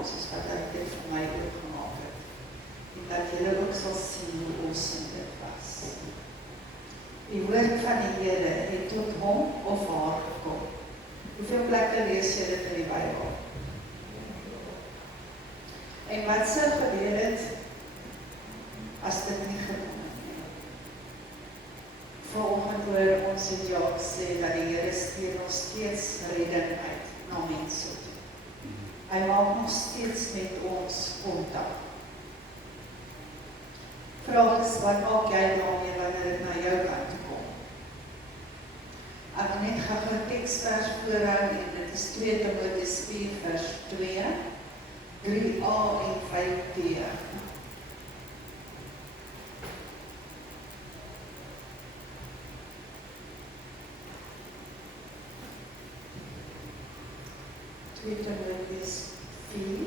maak, soos wat hy dit vir my ook gemaak het. En dat julle ook sal sien hoe awesome dit was. Die woord van die Here het tot hom of haar gekom. Hoeveel plekke lees jy dit in die Bybel? En wat sou gebeur het as dit nie gekom het nie? Vanoggend hoor ons het Jaak sê dat die Here stuur nog steeds redding uit na mense toe. Hy maak nog steeds met ons kontak. Vraag is, wat maak jy daarmee wanneer dit na jou kant toe kom? Ek net gaan 'n teksvers voorhou en dit is 2 Timoteus 4 vers 2, 3a en 5b. Timoteus 4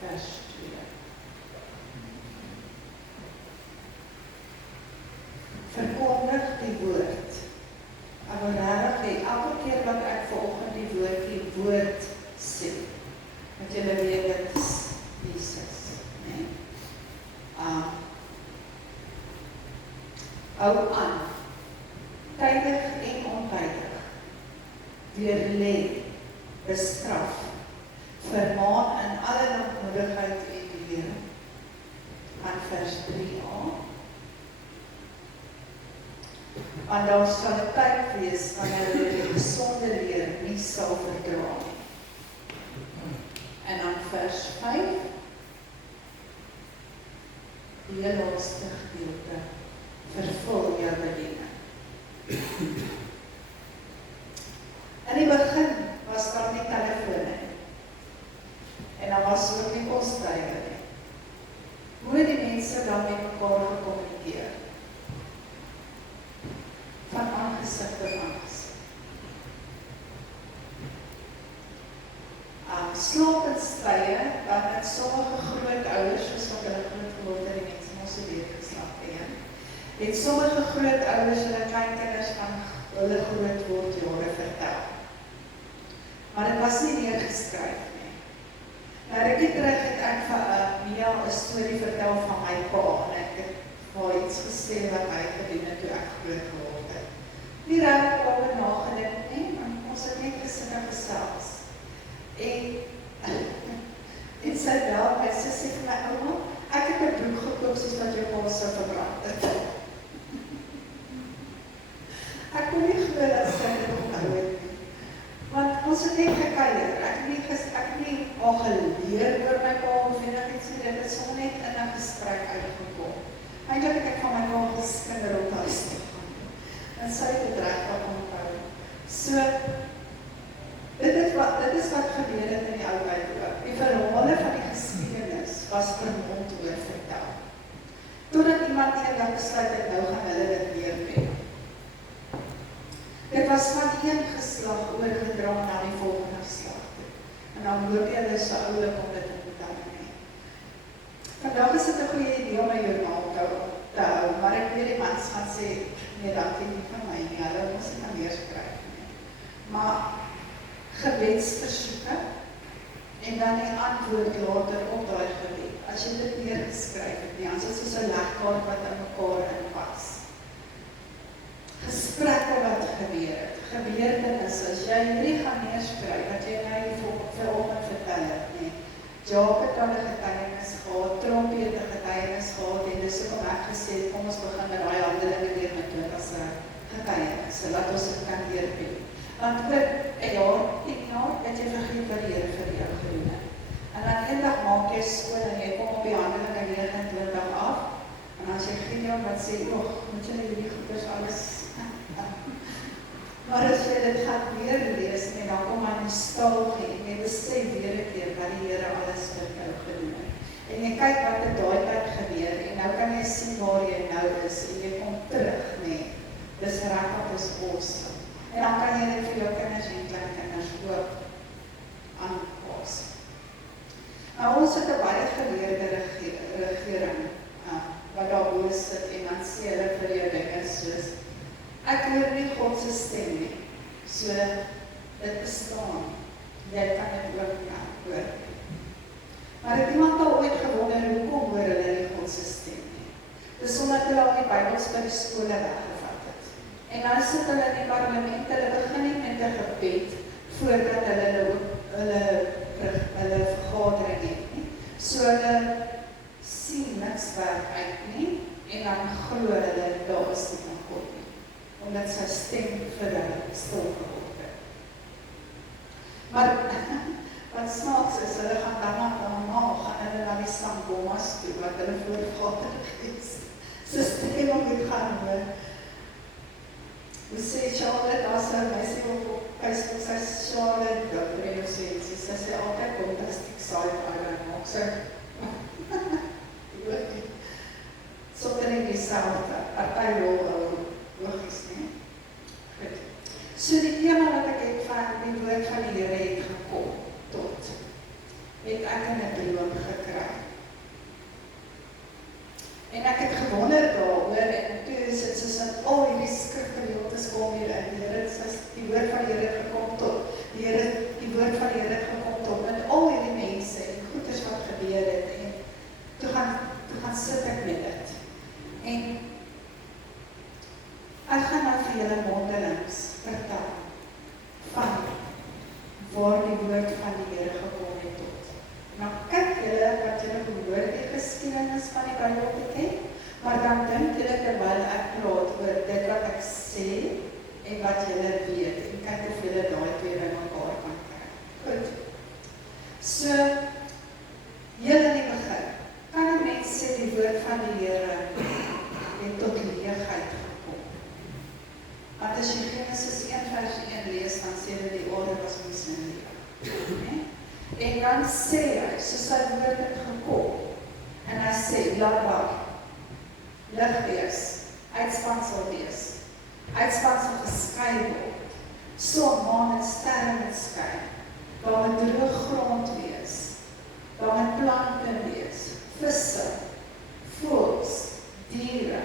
vers 2. Verkondig die woord. Ek wil regtig elke keer wat ek vanoggend die woord sê, moet julle weet dit is Jesus, nee. Hou aan, tydig en ontydig, weerlê, bestraf, vermaan in alle lankmoedigheid en leer. Aan vers 3a. Want daar sal 'n tyd wees wanneer hulle die gesonde leer nie sal verdra nie. En dan vers 5, die laaste gedeelte, vervul jou bediening. In die begin was daar nie telefone nie. En daar was ook nie posduie nie. Hoe het die mense dan met mekaar gekommunikeer? Van aangesig tot aangesig. Slapendstye, wat met sommige grootouers, soos wat hulle groot geword het, die mense ons weer geslag het sommige grootouers hulle kleinkinders van hulle groot word jare vertel. Maar dit was nie neergeskryf nie. Nou rukkie terug het ek vir Mia 'n storie vertel van my pa, en ek het vir iets gesê wat hy gedoen het toe ek groot geword het. Nie raak oor nagedink nie, want ons het net gesit en gesels. En sy bel, my sussie vir my ouma, ek het 'n broek gekoop soos wat jou pa sou verbrand het. Ek kon nie glo dat sy dit onthou het nie. Want ons het net gekuier, ek het nie al geleer oor my pa of enigiets nie, dit het sommer net in 'n gesprek uitgekom. Eintlik het ek van my pa geskinder op huis toe gaan. En sy het dit regtig onthou. So, dit is wat gebeur het in die ou tyd ook. Die verhale van die geskiedenis was vermond oor vertel. Totdat iemand eendag besluit het, nou gaan hulle dit weer doen. Dit was van een geslag oorgedra na die volgende geslag toe. En dan hoor jy hulle so oulik om dit te onthou nie. Vandag is dit 'n goeie idee om 'n joernaal te hou, maar ek weet die mans gaan sê, nee, dankie nie van my nie, hulle moes nie meer skryf nie. Maar gebedsversoeke en dan die antwoord later op daai gebed. As jy dit neergeskryf het nie, as dit soos 'n legkaart wat in mekaar inpas. Gesprekke wat gebeur het, gebeurtenisse, as jy nie gaan neerskryf, wat jy nou hier vanoggend vertel het nie. Jaak het al 'n getuienis gehad, Trompie het 'n getuienis gehad, en dis ook ek gesê, kom ons begin met daai handelinge weer met dit as 'n getuienis, laat ons dit kan deurdoen. Want oor 'n jaar, 10 jaar, het jy vergeet wat die Here vir jou gedoen het. En dan eendag maak jy skoon en jy kom op die Handelinge 29 af, en as jy Gideon wat sê, moet jy hierdie goeders alles. Maar as jy dit gaan weer lees, en dan kom hy nostalgie, en jy besef weer 'n keer wat die Here alles vir jou gedoen het. En jy kyk wat het daai tyd gebeur, en nou kan jy sien waar jy nou is, en jy kom terug, nee. Dis regtig, dis awesome. En dan kan jy dit vir jou kinders en kleinkinders ook aanpas. Nou, ons het 'n baie geleerde regering, wat daar bo sit, en dan sê hulle vir jou dinge soos, ek hoor nie God se stem nie, so dit bestaan, jy kan dit ook hoor nie. Maar het iemand al ooit gewonder hoekom hoor hulle nie God se stem nie? Dis omdat hulle al die Bybels by die skole weggevat het. En nou sit hulle in die parlement, hulle begin nie met 'n gebed voordat hulle vergadering het nie. So hulle sien niks werk uit nie en dan glo hulle daar is nie van God nie. Omdat sy stem vir hulle stil geword het. Maar wat snaaks is, hulle gaan daarna gaan hulle na die Sangomas toe, wat hulle voorvader gees. So stem om dit gaan hoor. Hoe sê Charlotte, as sy meisie op Facebook, sy Charlotte, dat weet of sy sê altyd fantastiek saai aan maak, sy weet nie, sonder nie dieselfde, partijrol logies nie. Goed. So die thema wat ek het van die woord van die Here het gekom tot, het ek in 'n droom gekry. En ek het gewonder daaroor, en toe is dit soos in al hierdie skrifgedeeltes kom hier in, die woord van die Here het gekom tot, die woord van die Here het gekom tot, met al hierdie mense, en goeders wat gebeur het, en toe gaan sit ek met dit. En ek gaan nou vir julle mondelings vertel, van waar die woord van die Here gekom het tot. Nou kyk julle wat julle gehoor die geskiedenis van die Bybel te ken, maar dan dink julle terwyl ek praat oor dit wat ek sê en wat julle weet en kyk of julle daai twee by mekaar kan kry. Goed. So julle in die begin, kan 'n mens sê die woord van die Here het tot leegheid gekom. Want as jy Genesis 1:1 lees, dan sê hulle die aarde was mos in leeg. En dan sê hy, so sy woord het gekom, en hy sê, laat daar, lig wees, uitspansel wees, uitspansel geskei word, son, maan en sterre moet skyn, daar moet droog grond wees, daar moet plante wees, visse, voëls, diere,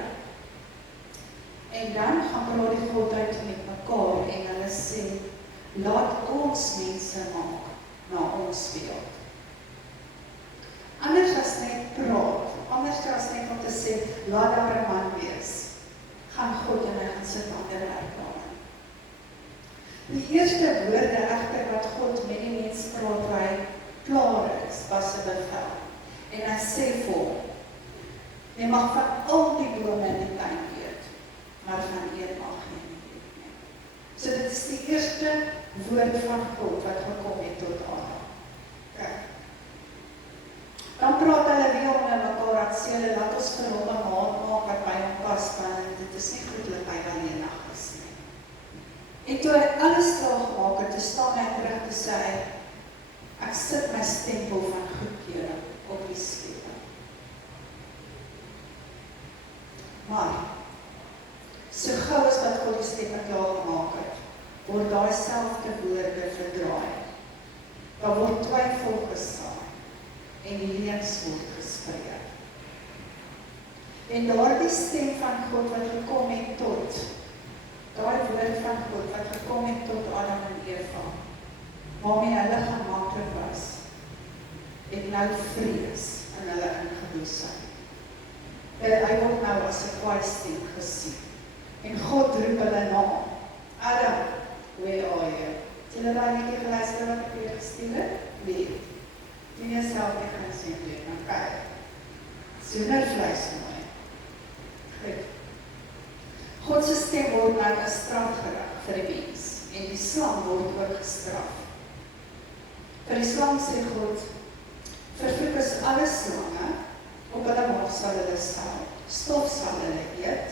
en dan gaan praat die God uit met mekaar, en hulle sê, laat ons mense maak, na ons beeld. Anders as net praat, anders as net om te sê, laat daar 'n man wees, gaan God en hy gaan sit aan die werk daarin. Die eerste woorde egter wat God met die mens praat, waar hy klaar is, was 'n bevel. En hy sê vir hom, jy mag van al die bome in die tuin eet, maar van een mag jy nie eet nie. So dit is die eerste woord van God wat gekom het tot Adam. Kijk. Dan praat hulle weer onder mekaar, dat sê hulle, laat ons vir hom 'n maat maak wat by hom pas, want dit is nie goed dat hy alleenig is nie. En toe hy alles stil gemaak het, toe staan hy terug te sê, ek sit my stempel van goedkeuring op die skepping. Maar, so gou as wat God die skepping klaar gemaak het, word daai selfde woorde verdraai. Daar word twyfel gesaai en die leuns word gespreek. En daardie stem van God wat gekom het tot, daai woord van God wat gekom het tot Adam en Eva, waarmee hulle gemaklik was, het nou vrees in hulle ingebloesem. Hy word nou as 'n kwaai stem gesien. En God roep hulle na, Adam, where are you? Het julle daai netjie geluister wat ek weer gestuur het? Nee. Die jouself nie gaan sien doen, maar kyk. Sonder vleis mooi. Goed. God se stem word nou 'n strafgerig vir die mens. En die slang word ook gestraf. Vir die slang sê God, vervloek is alle slange, op hulle maag sal hulle sal, stof sal hulle eet,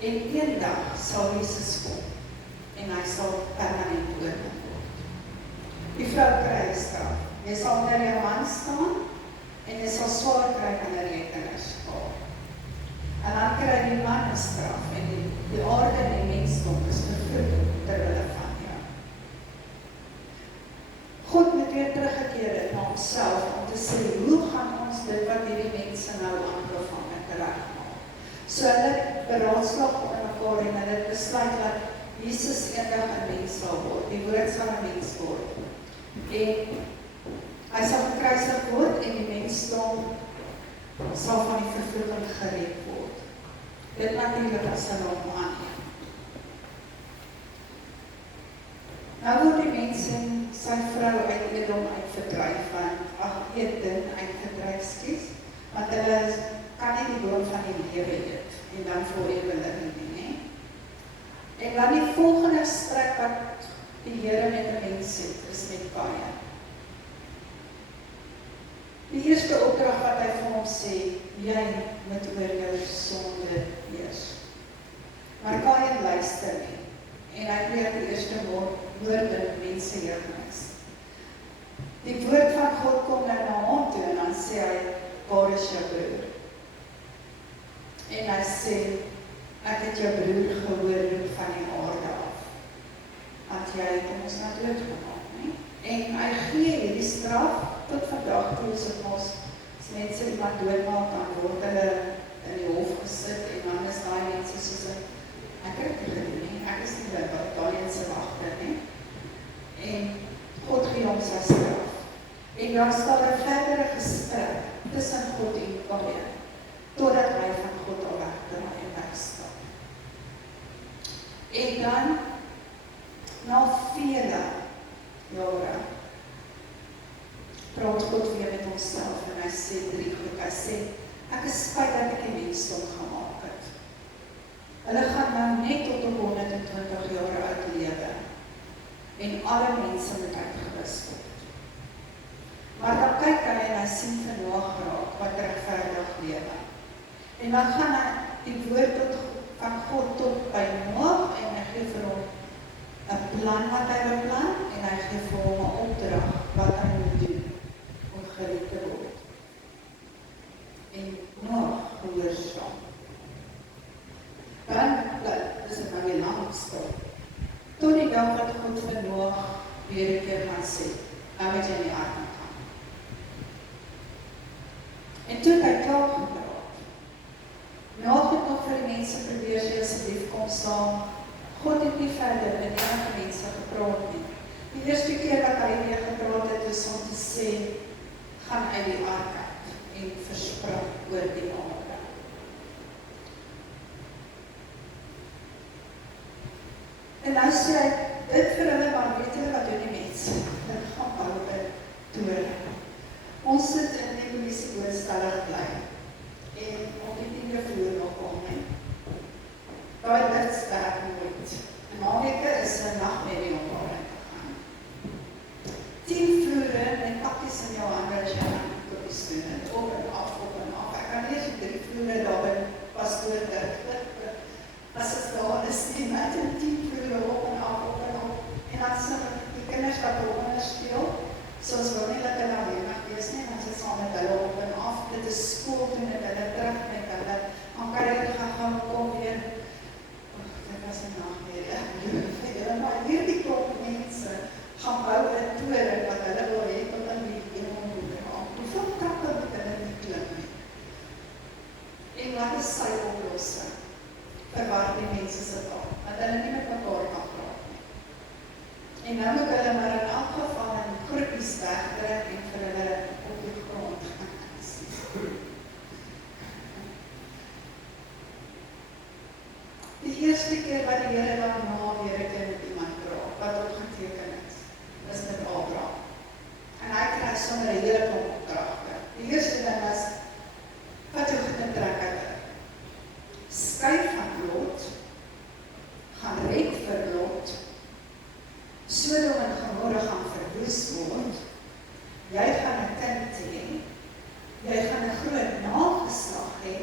en eendag sal Jesus kom, en hy sal permanent oorwin word. Die vrou kry 'n straf. Jy sal onder jou man staan, en jy sal swaar kry wanneer jy kinders gehad. En dan kry die man 'n straf, en die aarde en die mensdom is vervloek terwille van jou. God moet weer teruggekeer het na homself, om te sê, hoe gaan ons dit wat hierdie mense nou aangevang en teregmaak? So hulle beraadslaag op mekaar en hulle besluit dat Jesus eendag 'n mens sal word, die woord sal 'n mens word. En hy sal van die vervloeking gered word. Dit natuurlik as hulle hom aanneem. Nou word die mens en sy vrou uit Edom uitverdryf, want Eden uitverdryf, want hulle kan nie die boom van die lewe eet, en dan forever living nie. En dan die volgende gesprek wat die Here met die mens het, is met Kain. Die eerste opdrag wat hy vir hom sê, jy moet oor jou sonde heers. Maar Kain luister nie, en hy leer die eerste woorde mense heernis. Die woord van God kom nou na hom toe, en dan sê hy, waar is jou broer? En hy sê, ek het jou broer gehoor roep van die aarde af, want jy kom ons na dood gemaak, nie? En hy gee hierdie straf, tot vandag toe is het ons, as mense iemand doodmaak, dan word hulle in die hof gesit, en dan is daai mense soos ek het dit gedoen nie, ek is nie wat daai in sy wagter nie, en God gee hom sy straf. En dan staan 'n verdere gesprek tussen God en Kain, totdat hy van God al wegdraai en wegstap. En dan, na vele jare, praat God weer met onsself en hy sê drie goed. Hy sê, ek is spyt dat ek die mensdom gemaak het. Hulle gaan nou net tot op 120 jaar oud lewe en alle mense moet uitgewis word. Maar dan kyk hy en hy sien vir Noag raak wat regverdig lewe. En dan gaan hy die woord van God tot by Noag en hy gee vir hom 'n plan wat hy beplan en hy gee vir hom 'n opdrag wat hy moet doen om gered te word. En Noag gehoorsaam. Dan, dis het nou weer lang gestaan. Tot die dag wat God vir Noag weer 'n keer gaan sê, nou moet jy in die ark gaan. En toe het hy klaar gepraat. Noag het nog vir die mense probeer sê, asseblief kom saam. God het nie verder met enige mense gepraat nie. Die eerste keer wat hy weer gepraat het, is om te sê, gaan uit die ark uit en versprei oor die aarde. En nou sê hy, dit vir hulle, maar weet hulle wat doen die mense? Hulle gaan bou 'n toren. Ons sit in die polisie woonstellig bly, en op die 10de vloer nog kom nie. Daai lift werk nooit. En naweeke is 'n nagmerrie om daarin te gaan. 10 vloere met pakkies in jou hande as jy aan die kopies doen, en op en af, op en af. Ek kan nie eens 3 vloere daarin pastoor dit. As het daar is nie, met 10 vloere op en af, op en af. En dan sien die kinders wat daaronder speel, soos wil nie dat hulle alleen wees nie, want sy saam met hulle op en af. Dit is skool toe met hulle, terug met hulle. Dan kan jy gaan kom weer. Dit was 'n nagmerrie. Maar hierdie klomp mense gaan bou 'n toren wat hulle wil hê tot aan die hemel moet gaan. Hoeveel trappe moet hulle nie klim nie? En wat is sy oplossing vir waar die mense sit aan? Dat hulle nie met mekaar kan praat nie. En nou moet hulle maar in elk geval in groepies wegtrek en vir hulle op die grond gaan sien. Die eerste keer wat die Here daarna weer 'n keer met iemand praat, wat opgeteken is met Abraham. En hy kry sommer 'n hele klomp opdragte. Die eerste ding was, wat jou goed in trek uit. Skei van Lot, gaan red vir Lot, Sodom en Gomorra gaan verwoes word, jy gaan 'n kind hê, jy gaan 'n groot nageslag hê.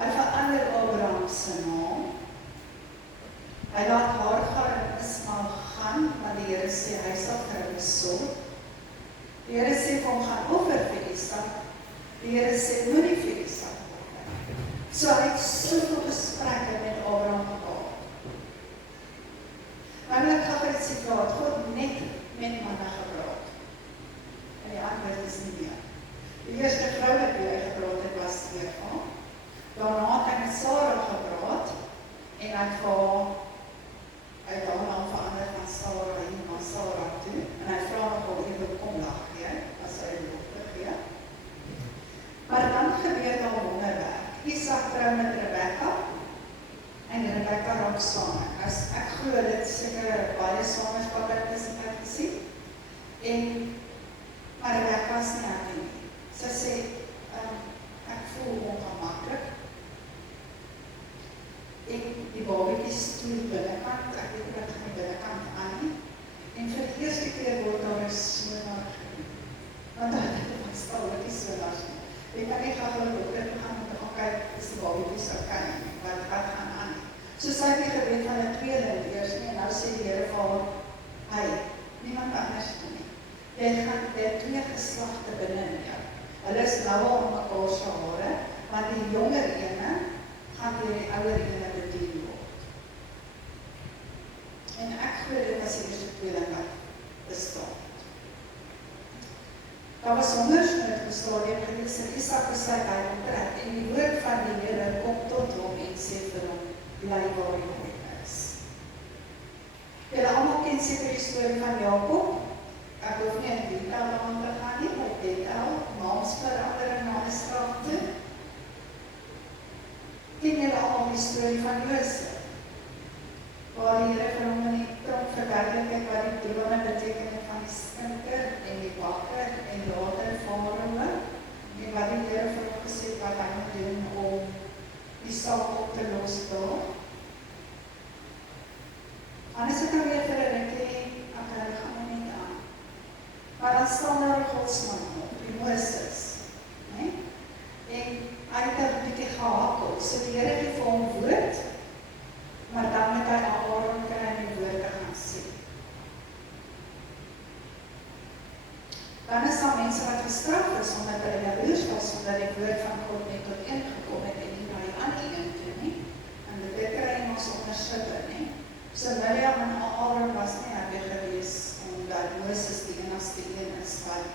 Hy verander Abraham se naam. Hy laat Hagar en Ismael gaan, want die Here sê hy sal vir hulle sorg. Die Here sê vir hom gaan offer vir Isak. Die Here sê moenie vir Isak offer. So hy het soveel gesprekke met Abraham gehad. Maar ek gaan net sê dat God net met manne gepraat. En die antwoord is nie meer. Die eerste vrou wat hy gepraat het was Eva. Daarna het hy met Sarah gepraat en hy het vir uit haar naam verander van Sarah hier na Sarah toe. En hy vra nog of hy wil kom lag gee, as hy belofte gee. Maar Rebecca was nie happy nie. Sy sê, ek voel ongemaklik. Die babatjie stoel binnekant, ek weet nie wat gaan die binnekant aan nie. En vir die eerste keer word daar 'n sonar gedoen. Want dit was al wat die sonars nie. Ek kan nie gaan hulle dokter toe gaan om te gaan kyk, is die babatjie so kan nie, wat gaan aan nie. So sy het nie geweet van 'n tweeling eers nie, en nou sê die Here vir haar, hy, niemand anders doen nie. Jy gaan twee geslagte binne in jou. Hulle is nou al om mekaar se hare, want die jonger ene gaan deur die ouer ene bedien word. En ek glo dit was die eerste tweeling wat bestaan. Daar was hongersnood gestaan, die gelees in Isak besluit hy onttrek, en die woord van die Here kom tot hom en sê vir hom, bly waar jy is. Julle almal ken seker die storie van Jakob. Ek hoef nie in detail daaraan te gaan nie, maar Bethel, naamsverandering na 'n straf toe. Ken julle almal die storie van Josef, waar die Here vir hom in die tronk verduidelik het wat die drome beteken het van die skinker en die bakker en later Farao, en wat die Here vir hom gesê wat hy moet doen om die saak op te los daar. Anders het hy weer vir 'n rukkie, ek gaan hom nie aan. Maar dan staan daar 'n godsman op, die Moses, nee? En hy het 'n bietjie gehakel, so die Here het vir hom woord, maar dan moet hy Aaron kry en die woorde gaan sê. Dan is daar mense wat gestraf is, omdat hulle jaloers was, omdat die woord van God nie tot een gekom het en nie na die ander een toe nie. En dit kry ons onderslippe, nie? So Miriam en Aaron was nie happy gewees, omdat Moses die enigste een is wat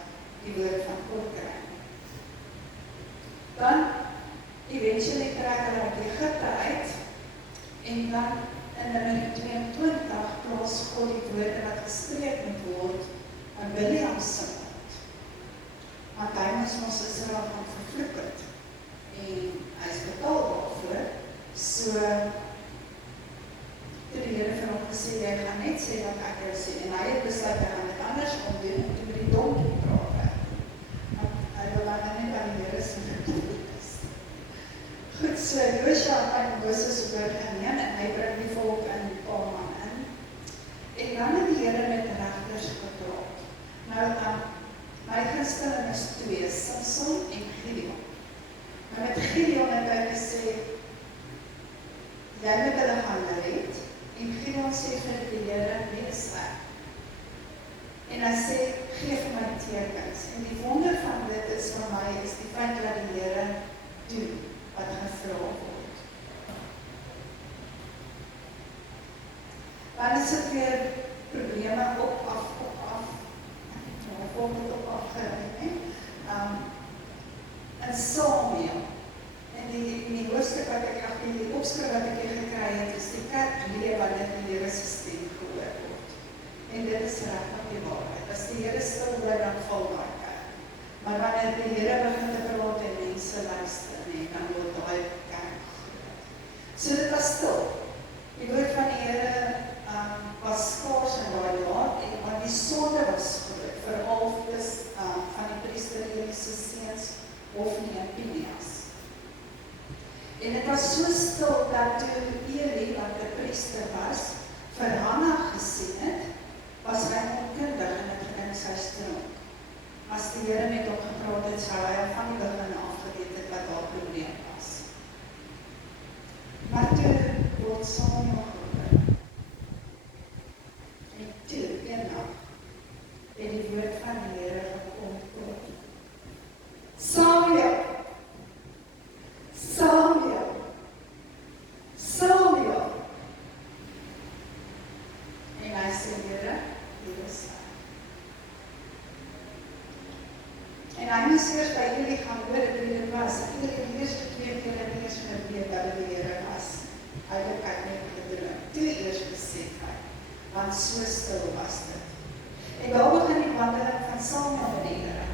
die woord van God kry. Dan, eventually trek hulle uit Egipte uit, en dan in Numeri 22 plaas God die woorde wat gespreek moet word in Bileam se mond. Want hy moes ons Israel gaan vervloek het. En hy is betaal daarvoor. So, toe die Here vir hom gesê, jy gaan net sê wat ek jou sê. En hy het besluit, hy gaan dit anders omdoen, en toe met die donkie praat werd. Want hy wil dan net aan die Here sê verdoen is. Goed, so Joshua het Moses oorgeneem en hy bring die volk in Paman in. En dan het die Here met regters gepraat. Nou, my gunsteling is twee, Samson en Gideon. Maar met Gideon het hy gesê, jy moet hulle gaan red, en Gideon sê vir die Here, wees weg. En hy sê, geef my tekens. En die wonder van dit is vir my, is die feit dat die Here doen wat gevra word. Dan is dit weer probleme op, af. Volgende op afgeruimd, he. In Samuel, en die hoofdstuk wat ek die opskrif wat ek hier gekry het, is die kerk lewe wat dit die Here se stem gehoor word. En dit is regtig die waarheid. As die Here stil bly, dan val daai kerk. Maar wanneer die Here begin te praat en mense luister, nee, dan word daai kerk groot. So dit was stil. Die woord van die Here was skaars in daai jaar, want die sonde was groot, veral van die priester Eli se seuns Hofni en Pinehas. En dit was so stil dat toe Eli, wat 'n priester was, vir Hanna gesien het, was hy onkundig en het gedink sy stroom. As die Here met hom gepraat het, sou hy van die begin af geweet het wat haar probleem was. Maar toe word Samuel gebring. En toe, eendag, het die woord van die Here gekom tot Samuel! Samuel! Samuel! En hy sê, Here, hier is hy. En hy moes eers by Eli gaan hoor wie dit was. Eli die eerste 2 keer het eers geweet dat die Here was. Hy het kyk net gedroom. Toe eers besef hy, want so stil was dit. En daar begin die wandeling van Samuel met die Here.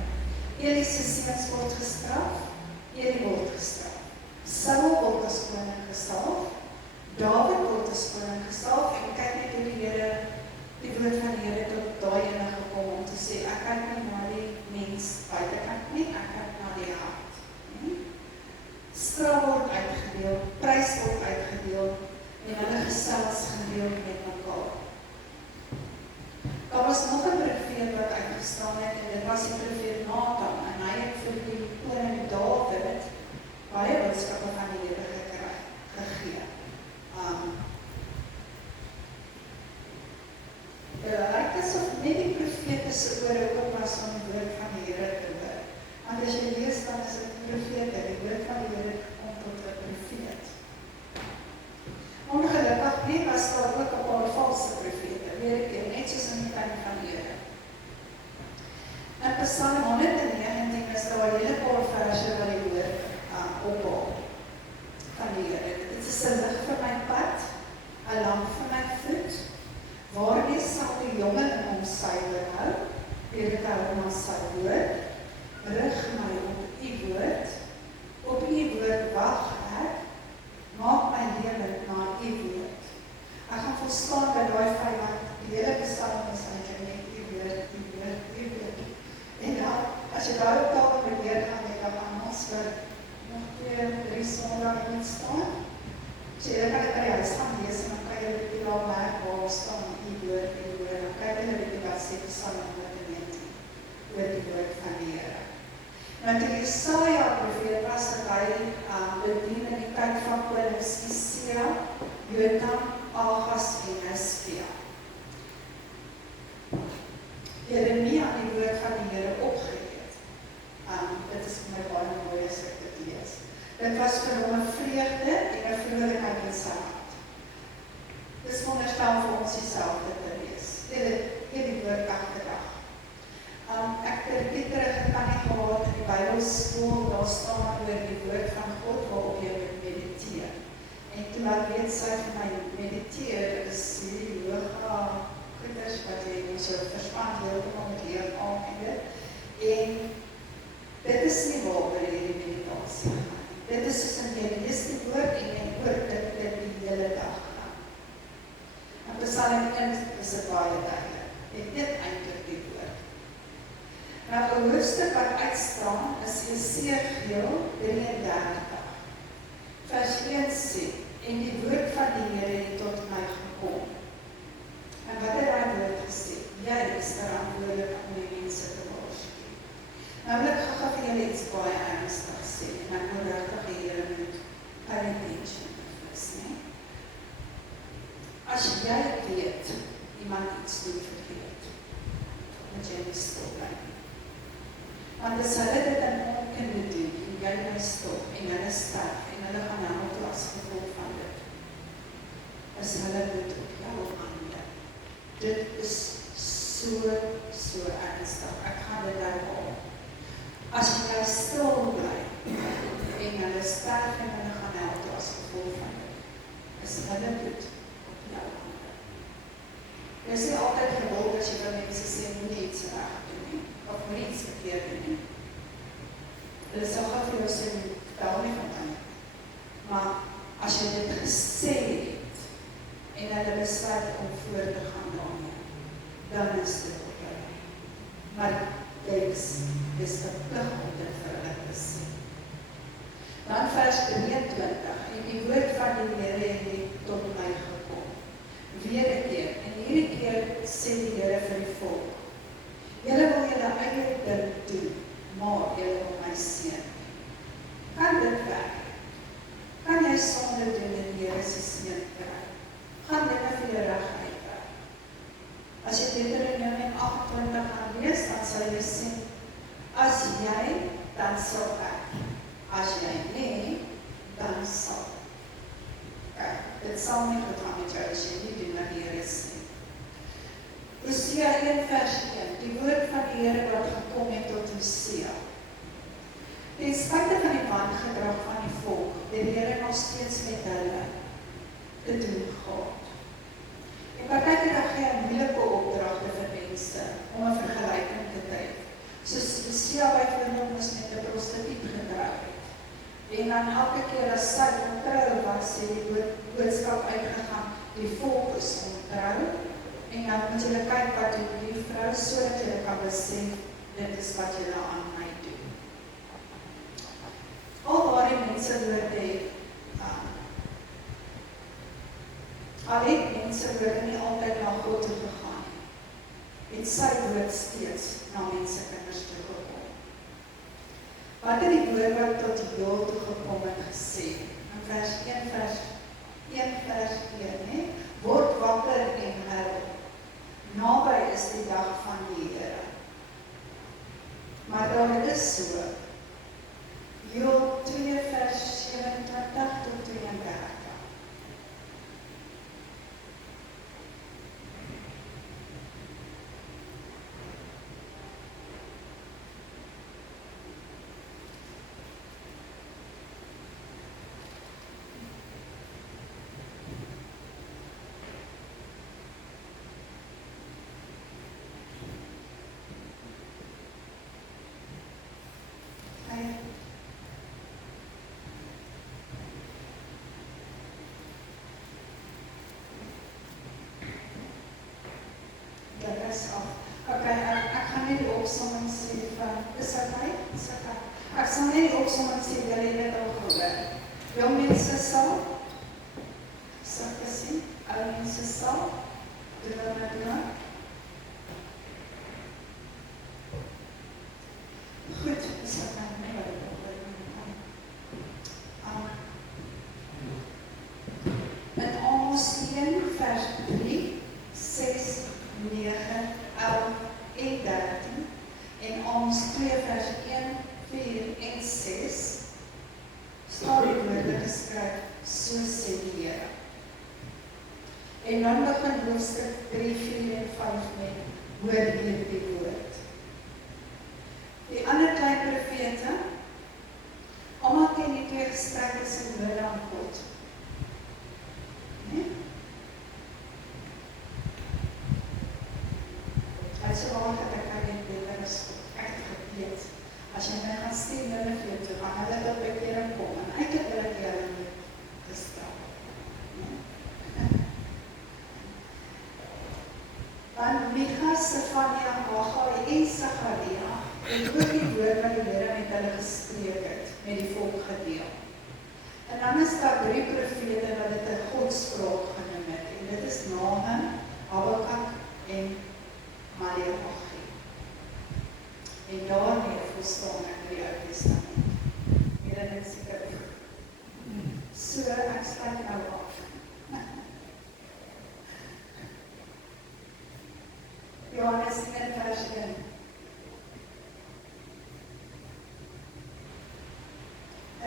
Eli se seuns word gestraf, Eli word gestraf. Saul word as koning gesalf, Dawid word as koning gesalf, en kyk net hoe die Here, die woord van die Here tot daai ene gekom om te sê, ek was die profeet Nathan, en hy het vir die koning Dawid baie boodskappe van die Here gegee. Dit lyk asof net die profete se ore oop was om die woord van die Here te hoor. Want as jy lees, dan is dit profete, die woord van die Here kom tot 'n profeet. Ongelukkig nie, was daar ook 'n paar valse profete, weer ek keer, net soos in die tyd van die Here. In Psalm 119 is daar 'n hele paar verse wat die woord ophaal van die Here. Dit is 'n lig vir my pad, 'n lamp vir my voet. Waarmee sal die jongen in hom suiwer hou? Deur te hou na sy woord. Rig my op u woord. Op u woord wag ek. Maak my lewe na u woord. Ek gaan verstaan dat daai vyand die hele Psalm is eintlik net u woord, u woord, u woord. En dan, as jy daarop taal probeer gaan, dan gaan ons vir nog 2-3 sondae moet staan. So jy kan dit by die huis gaan lees, en dan kan jy dit al merk waar staan die woord, dan kan jy dit wat sê Psalm 119 oor die woord van die Here. Nou die Jesaja profeet was dat hy bedien in die tyd van konings Hosea, Jotam, Agas en Hizkia. Jeremia die woord van die Here opgereed. Dit is my baie mooi as ek dit lees. Dit was vir hom 'n vreugde en 'n vrolikheid in sy hart. Dis veronderstel vir ons dieselfde te wees. Die woord dag te dag. Ek het terug het kan nie gehad in die Bybelskool, daar staan oor die woord van God waarop jy moet mediteer. En toe ek weet sy vir my mediteer is die yoga goeders wat jy in so verspand heeltemal met leer aangeweer. En dit is nie waaroor hierdie meditasie gaan. Dit is soos in jy lees die woord en jy hoor dit die hele dag gaan. En Psalm 1 is het baie duidelik. Jy weet eintlik die woord. Nou, 'n hoofstuk wat uitstaan is Jesegiel 33. Vers 1 sê, en die woord van die Here het tot my gekom. En wat het hy woord gesê? Jy is verantwoordelik om die mense te waarsku. Nou wil ek gou vir julle iets baie ernstig sê, en ek moet regtig die Here moet pay attention wees, nee? As jy weet, iemand iets doen verkeerd, moet jy nie stil bly. Want as hulle dit in onkunde doen, en jy bly stil, en hulle sterf, en hulle gaan hemel toe as gevolg van dit, is hulle bloed op jou hande. Dit is so ernstig. Ek gaan dit herhaal. As jy stil bly, en hulle sterf, en hulle gaan hemel toe as gevolg van dit, is hulle bloed op jou hande. Dit is nie altyd gewild as jy vir mense sê, moet jy iets reg doen nie, of moet iets verkeerd doen nie. Hulle sal gou vir jou sê, vertel nie van my. Maar as jy dit gesê het, en hulle besluit om voor te gaan daarmee, dan is dit op jou. Maar dit is verplig om dit vir hulle te sê. Dan vers 23, en die woord van die Here het tot my gekom. Weer 'n keer, en hierdie keer sê die Here vir die volk, julle wil julle eie ding doen, maar julle wil my seën. Kan dit werk? Kan jy sonde doen en die Here se seën kry? Gaan dit vir jou reguit werk? As jy Deuteronomium 28 gaan lees, dan sal jy sien, as jy, dan sal ek. As jy nie, dan sal. Kijk, dit sal nie goed gaan met jou as jy nie doen wat die Here sê. Hosea 1 vers 1, die woord van die Here wat gekom het tot Hosea. Ten spyte van die wangedrag van die volk, het die Here nog steeds met hulle te doen gehad. En partykeer dan gee 'n moeilike opdragte vir mense om 'n vergelyking te tref. Soos Hosea byvoorbeeld moes met 'n prostituut getrou het. En dan elke keer as sy ontrou was, sê die boodskap uitgegaan, die volk is ontrou. En dan moet julle kyk wat doen die vrou, sodat julle kan besef, dit is wat julle aan my doen. Al waar die mense woorde het, al het mense woorde nie altyd na God toe gegaan, het sy woord steeds na mense kinders Wat het die woord wat tot Joel toe gekom en gesê? In vers 1 vers 1, nee? Word wakker en herou. Naby is die dag van die Here. Maar daar is so. Joel 2 vers 27 tot 32. Ek gaan net die opsomming sê van, is dit my? Ek sal net die opsomming sê, julle het dit al gehoor. Jong mense sal, sal ek sê, ou mense sal, doen wat met doen. Goed, is dit my nie wat ek hoor. In Amos 1 vers 3, 6, 9, 11 en 13 en Amos 2 vers 1, 4 en 6 staan die woorde geskryf, so sê die Here. En dan begin hoofstuk 3, 4 en 5 met hoor hierdie woord. Die ander klein profete, almal ken die twee gesprekke se woorde aan God. Nee? So waar het ek aan die beter is echt gebeet. As jy my gaan steen hulle vir jou toe, gaan hulle tot bekering kom, en ek het hulle hulle nie gestel. Dan Micha, Sefania, Haggai en Sagaria het ook die woord wat die Here met hulle gespreek het, met die volk gedeel. En dan is daar 3 profete wat dit 'n Godspraak genoem het, en dit is Nahum, Habakuk en Maleagi. En daarmee volstaan ek die Ou Testament. Julle net seker. So ek sluit nou af. Johannes 1 vers 1.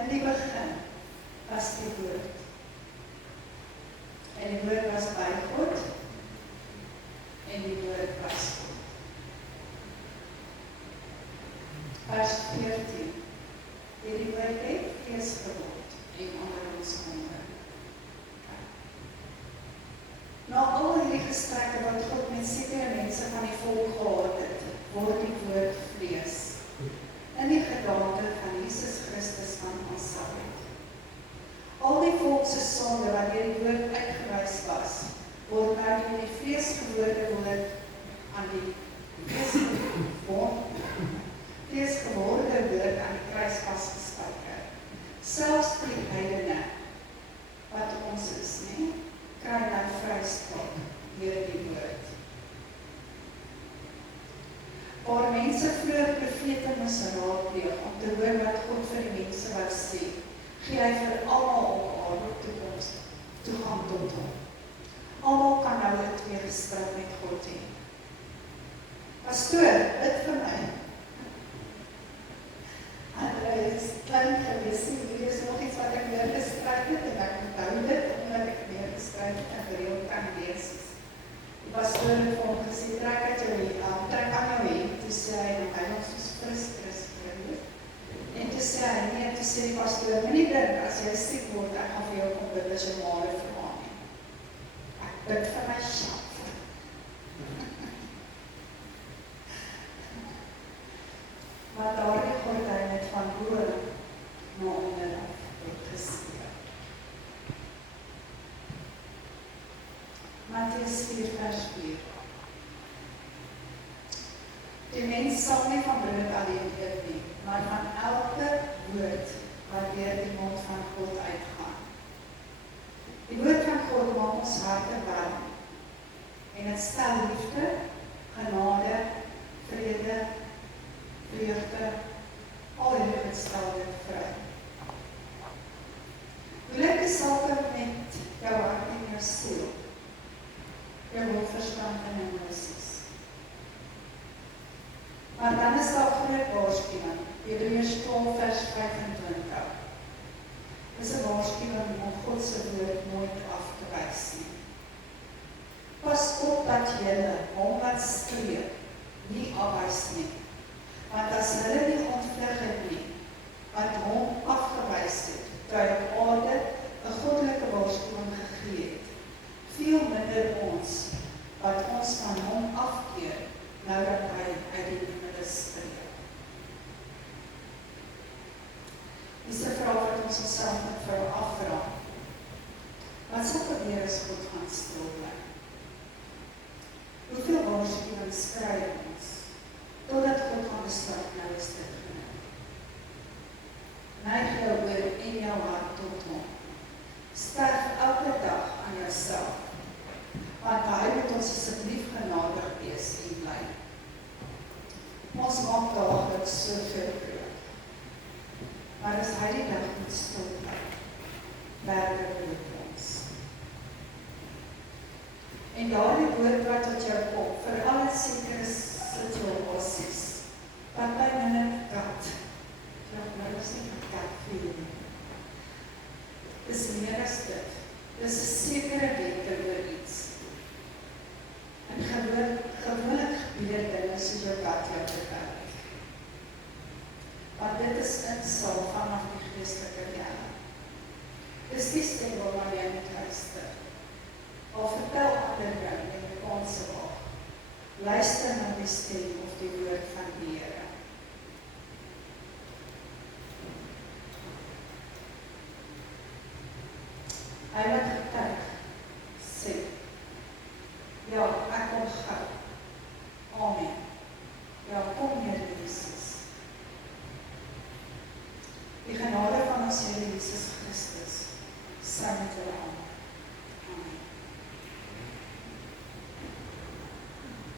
In die begin was die woord. En die woord was by God. En die woord was God. Vers 14. Hierdie woord het vlees geword en onder ons woon. Na al hierdie gesprekke wat God met sekere mense van die volk gehad het, word die woord vlees. In die gedaante van Jesus Christus van Nasaret. Al die volk se sonde wat deur die woord uitgewys was, word nou in die vleesgeworde woord aan die vleesgeworde woord aan die kruis vasgespijker. Selfs die heidene wat ons is, nie, kry nou vryspraak deur die woord. Waar mense vroeër profete moes raadpleeg om te hoor wat God vir die mense wou sê, gee hy vir almal op aarde toegang tot hom. Almal kan nou 'n tweegesprek met God hê. Pastoor, bid vir my. En hy is klein gewees, hier is nog iets wat ek weer geskryf het, en ek onthou dit, omdat ek weer geskryf het, en gereeld kan lees. Die pastoor het vir hom gesê, trek aan jou heen, toe sê hy, nog hy nog soos fris, en toe sê hy, nee, toe sê die pastoor, moenie dink, as jy siek word, ek gaan vir jou kom bid, as jy male vermaan nie. Ek bid vir myself. Maar daardie gordyn het van bo na onder af geskeer. Matteus 4 vers 4. Die mens sal nie van brood alleen eet nie, maar van elke woord wat deur die mond van God uitgaan. Die woord van God maak ons harte warm en dit stel liefde, genade, vrede, vreugde, al jou gestelde vry. Hoe lyk die sake met jou hart en jou siel, jou verstand en emosies? Maar dan is daar groot waarskuwing, Hebreërs 12 vers 25. Dis 'n waarskuwing om God se woord nooit af te wys nie. Pas op dat julle hom wat spreek nie afwys nie, want as hulle nie ontvlug het nie, wat hom afgewys het, toe hy op aarde 'n goddelike waarskuwing gegee het, veel minder ons, wat ons van hom afkeer, nou dat hy uit die hemel spreek. Dis 'n vraag wat ons onsself moet vir afvra. Wat sal gebeur as God gaan stil bly? Hoeveel waarskuwings kry ons, totdat God gaan besluit, nou is dit genoeg. Neig jou oor en jou hart tot hom. Sterf elke dag aan jouself, want hy moet ons asseblief genadig wees en bly. Ons maak daagliks soveel brood, maar as hy die dag moet stil bly, werk met ons. En daardie woord wat tot jou kom, vir alle sekere situasies, wat by my net kat, maar is nie een kat vir jy. Dis meer as dit. Dis 'n sekere wette oor iets. En gewoonlik gebeur dinge soos jou kat jou vertel. Maar dit is insal vanaf die geestelike wêreld. Dis die stem waarna jy moet luister. Al vertel ander jou in die Afrikaanse taal. Luister na die stem of die woord van die Here.